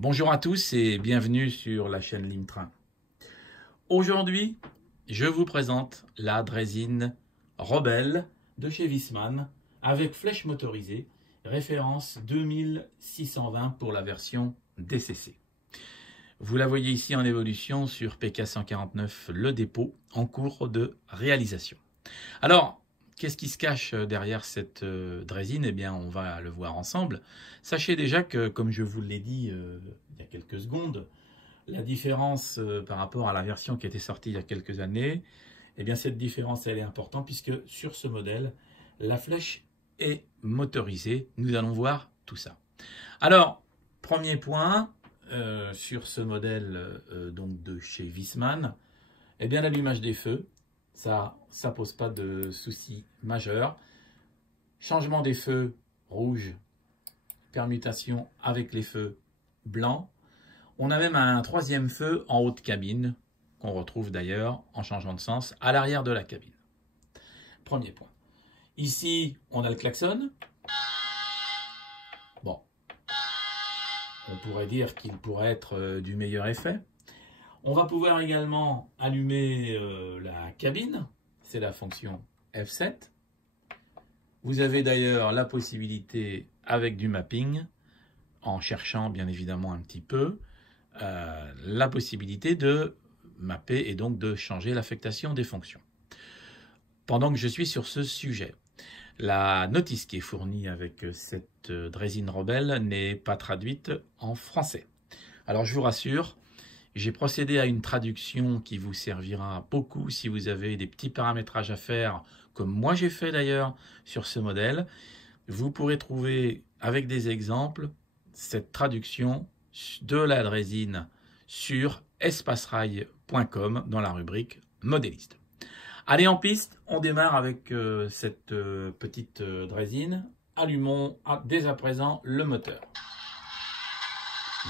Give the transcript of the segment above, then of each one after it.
Bonjour à tous et bienvenue sur la chaîne Limtrain. Aujourd'hui, je vous présente la draisine Robel de chez Wiesmann avec flèche motorisée, référence 2620 pour la version DCC. Vous la voyez ici en évolution sur PK149, le dépôt en cours de réalisation. Alors, qu'est-ce qui se cache derrière cette draisine? Eh bien, on va le voir ensemble. Sachez déjà que, comme je vous l'ai dit il y a quelques secondes, la différence par rapport à la version qui était sortie il y a quelques années, eh bien, cette différence, elle est importante puisque sur ce modèle, la flèche est motorisée. Nous allons voir tout ça. Alors, premier point, sur ce modèle donc de chez Wiesmann, eh bien, l'allumage des feux. Ça pose pas de soucis majeurs. Changement des feux rouges, permutation avec les feux blancs. On a même un troisième feu en haut de cabine, qu'on retrouve d'ailleurs en changeant de sens à l'arrière de la cabine. Premier point. Ici, on a le klaxon. Bon, on pourrait dire qu'il pourrait être du meilleur effet. On va pouvoir également allumer la cabine, c'est la fonction F7. Vous avez d'ailleurs la possibilité avec du mapping, en cherchant bien évidemment un petit peu, la possibilité de mapper et donc de changer l'affectation des fonctions. Pendant que je suis sur ce sujet, la notice qui est fournie avec cette draisine Robel n'est pas traduite en français. Alors je vous rassure, j'ai procédé à une traduction qui vous servira beaucoup si vous avez des petits paramétrages à faire, comme moi j'ai fait d'ailleurs sur ce modèle. Vous pourrez trouver avec des exemples cette traduction de la draisine sur espacerail.com dans la rubrique modéliste. Allez en piste, on démarre avec cette petite draisine. Allumons dès à présent le moteur.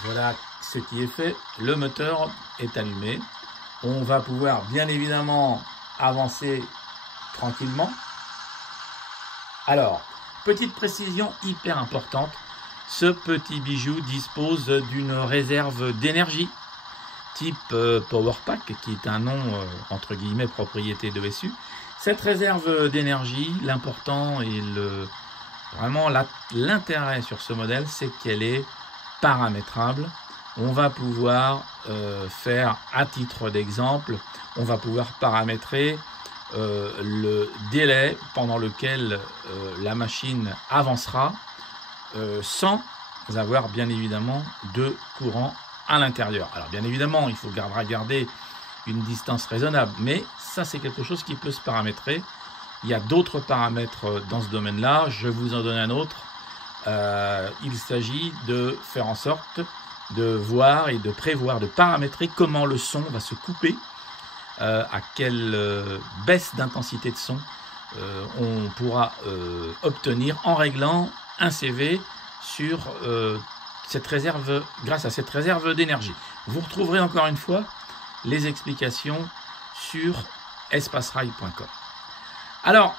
Voilà ce qui est fait, le moteur est allumé. On va pouvoir bien évidemment avancer tranquillement. Alors, petite précision hyper importante, ce petit bijou dispose d'une réserve d'énergie type Powerpack, qui est un nom entre guillemets propriété d'OSU. Cette réserve d'énergie, l'important et vraiment l'intérêt sur ce modèle, c'est qu'elle est paramétrable. On va pouvoir faire, à titre d'exemple, on va pouvoir paramétrer le délai pendant lequel la machine avancera sans avoir bien évidemment de courant à l'intérieur. Alors bien évidemment, il faut garder une distance raisonnable, mais ça c'est quelque chose qui peut se paramétrer. Il y a d'autres paramètres dans ce domaine-là, je vous en donne un autre. Il s'agit de faire en sorte de voir et de prévoir, de paramétrer comment le son va se couper, à quelle baisse d'intensité de son on pourra obtenir en réglant un CV sur cette réserve, grâce à cette réserve d'énergie. Vous retrouverez encore une fois les explications sur espacerail.com. Alors,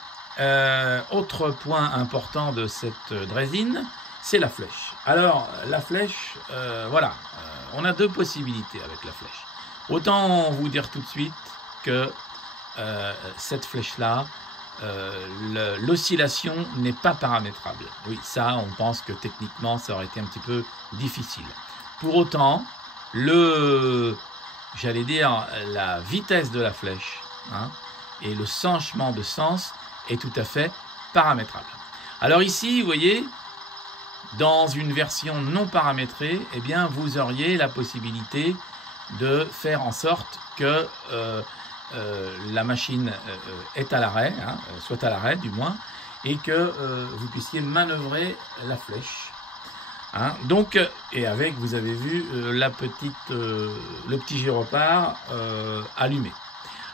autre point important de cette draisine, c'est la flèche. Alors, la flèche, voilà, on a deux possibilités avec la flèche. Autant vous dire tout de suite que cette flèche-là, l'oscillation n'est pas paramétrable. Oui, ça, on pense que techniquement, ça aurait été un petit peu difficile. Pour autant, j'allais dire, la vitesse de la flèche et le changement de sens est tout à fait paramétrable. Alors ici, vous voyez, dans une version non paramétrée, eh bien, vous auriez la possibilité de faire en sorte que la machine est à l'arrêt, soit à l'arrêt du moins, et que vous puissiez manœuvrer la flèche. Donc, et avec, vous avez vu, le petit gyrophare allumé.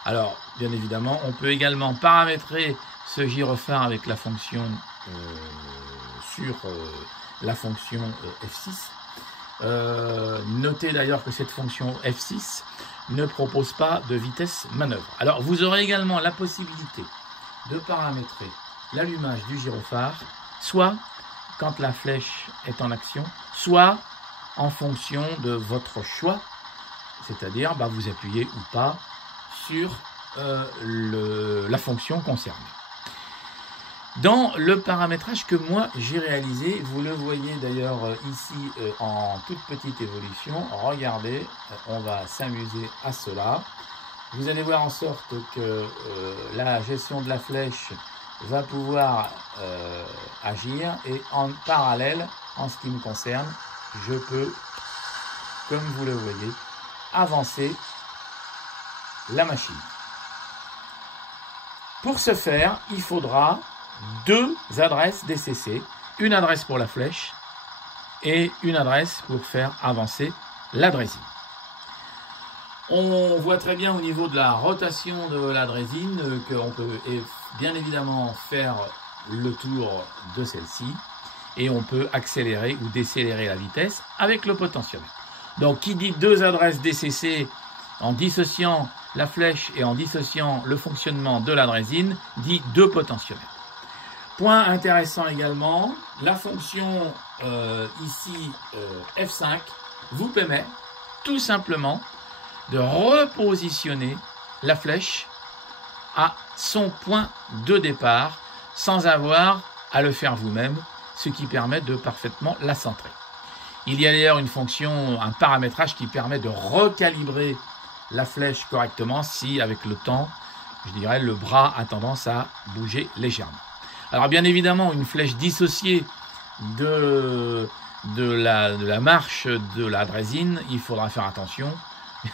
Alors, bien évidemment, on peut également paramétrer ce gyrophare avec la fonction la fonction F6. Notez d'ailleurs que cette fonction F6 ne propose pas de vitesse manœuvre. Alors, vous aurez également la possibilité de paramétrer l'allumage du gyrophare, soit quand la flèche est en action, soit en fonction de votre choix, c'est-à-dire vous appuyez ou pas sur la fonction concernée. Dans le paramétrage que moi j'ai réalisé, vous le voyez d'ailleurs ici en toute petite évolution, regardez, on va s'amuser à cela. Vous allez voir en sorte que la gestion de la flèche va pouvoir agir et en parallèle, en ce qui me concerne, je peux, comme vous le voyez, avancer la machine. Pour ce faire, il faudra 2 adresses DCC, une adresse pour la flèche et une adresse pour faire avancer la drésine. On voit très bien au niveau de la rotation de la drésine qu'on peut bien évidemment faire le tour de celle-ci et on peut accélérer ou décélérer la vitesse avec le potentiomètre. Donc qui dit 2 adresses DCC en dissociant la flèche et en dissociant le fonctionnement de la drésine dit 2 potentiomètres. Point intéressant également, la fonction ici F5 vous permet tout simplement de repositionner la flèche à son point de départ sans avoir à le faire vous-même, ce qui permet de parfaitement la centrer. Il y a d'ailleurs une fonction, un paramétrage qui permet de recalibrer la flèche correctement si avec le temps, je dirais, le bras a tendance à bouger légèrement. Alors bien évidemment, une flèche dissociée de la marche de la drésine, il faudra faire attention,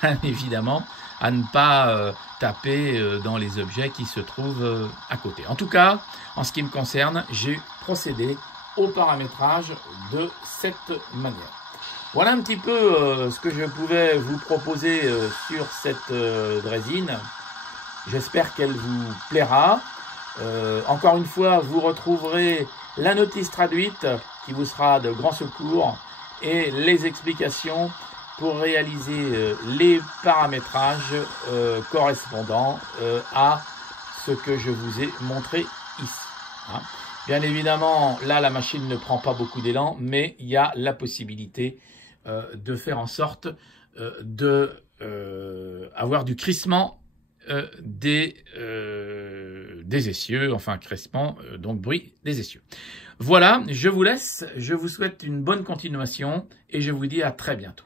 bien évidemment, à ne pas taper dans les objets qui se trouvent à côté. En tout cas, en ce qui me concerne, j'ai procédé au paramétrage de cette manière. Voilà un petit peu ce que je pouvais vous proposer sur cette drésine. J'espère qu'elle vous plaira. Encore une fois, vous retrouverez la notice traduite qui vous sera de grand secours et les explications pour réaliser les paramétrages correspondant à ce que je vous ai montré ici. Bien évidemment, là, la machine ne prend pas beaucoup d'élan, mais il y a la possibilité de faire en sorte d'avoir du crissement des essieux, enfin crissement, donc bruit des essieux. Voilà, je vous laisse, je vous souhaite une bonne continuation et je vous dis à très bientôt.